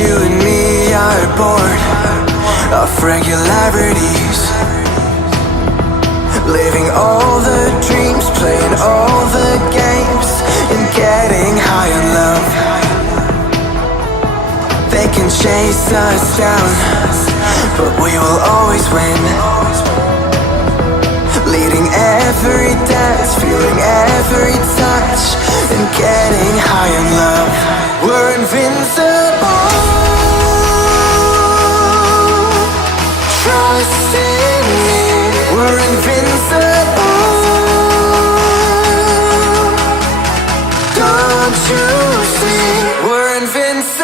you and me are bored of regularities, living all the dreams, playing all the games, and getting high in love. They can chase us down, but we will always win. Leading every dance, feeling every touch, and getting high in love. We're invincible. Trust in me. We're invincible. Don't you see? We're invincible.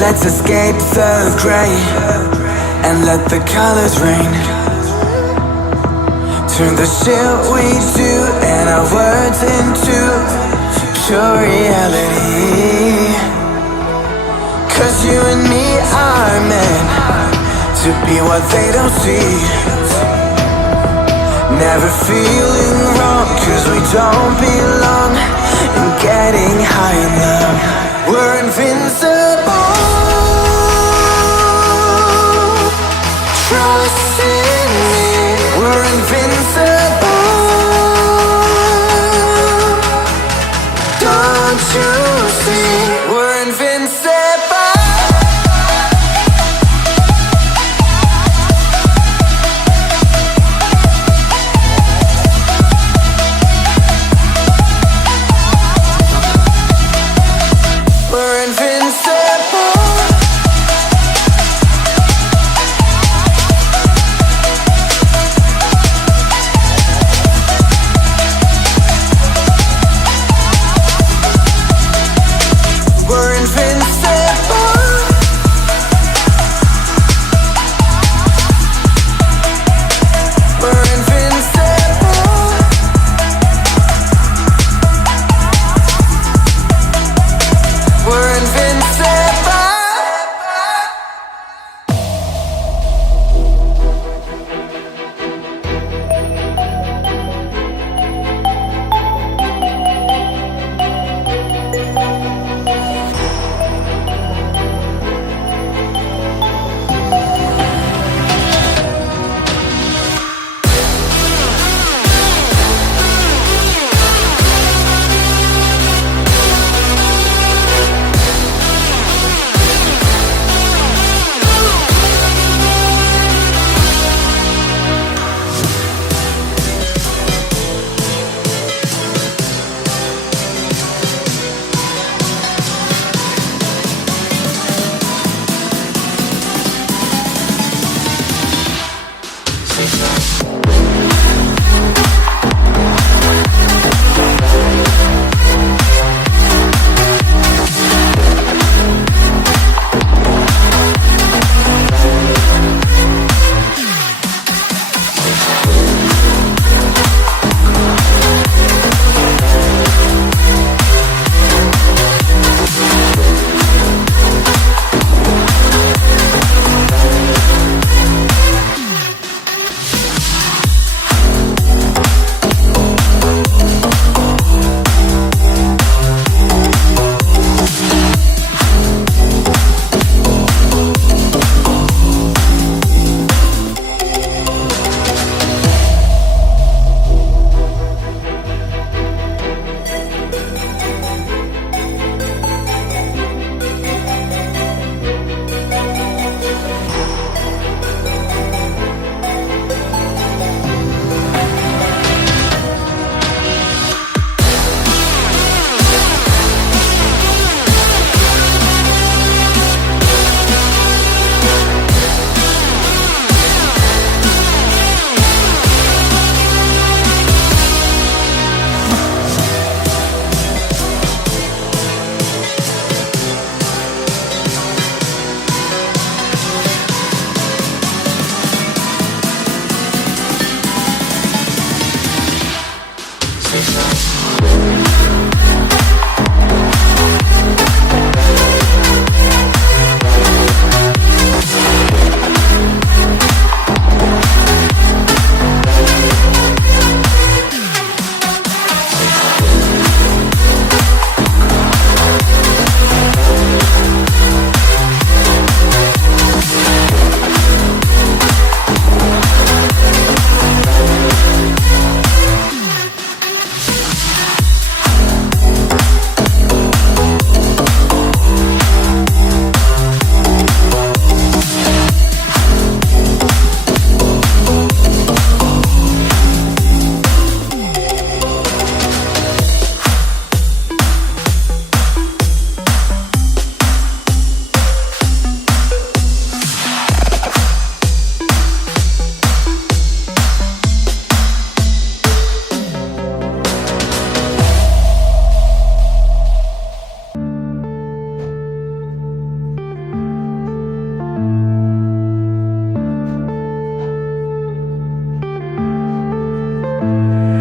Let's escape the gray and let the colors rain. Turn the shit we do and our words into pure reality. 'Cause you and me are meant to be what they don't see. Never feeling wrong 'cause we don't belong, and getting high in love. We're invincible. Trust in me. We're invincible. Don't you see? We're invincible.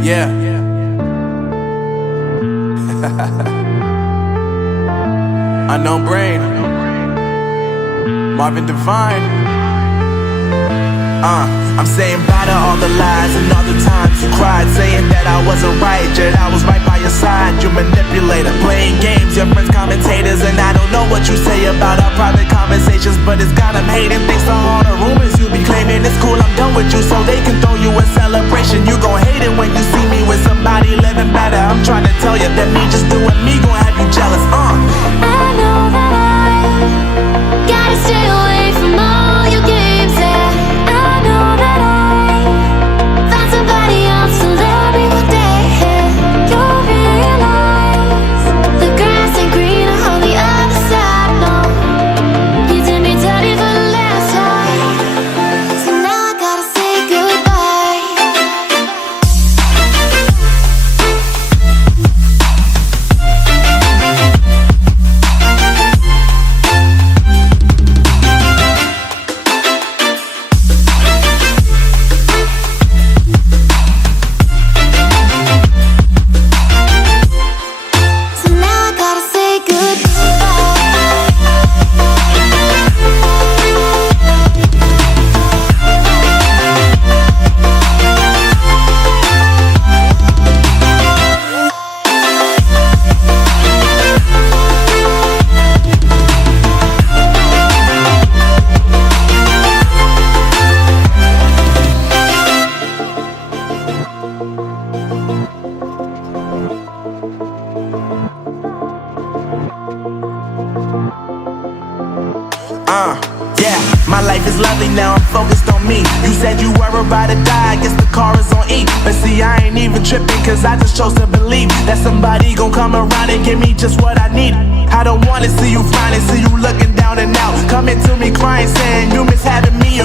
Yeah. Unknown Brain, Marvin Divine. I'm saying bye to all the lies and all the times you cried, saying that I wasn't right, yet I was right by your side. You manipulator, playing games, your friends commentators, and I don't know what you say about our private conversations, but it's got them hating. Thanks to all the rumors you be claiming. It's cool, I'm done with you, so they can throw you a celebration. You gon' hate it when you see me with somebody living better. I'm trying to tell you that me just doing me gon' have you jealous. I know that I gotta stay away from all your games, yeah. I know that I found somebody else to love me one day, yeah. You'll realize the grass ain't greener on the other side, no. You did me dirty for the last time, so now I gotta say goodbye. So now I gotta say Yeah, my life is lovely now, I'm focused on me. You said you were about to die, I guess the car is on E. But see, I ain't even tripping, cause I just chose to believe that somebody gon' come around and give me just what I need. I don't wanna see you finally, see you looking down and out, coming to me crying, saying you miss having me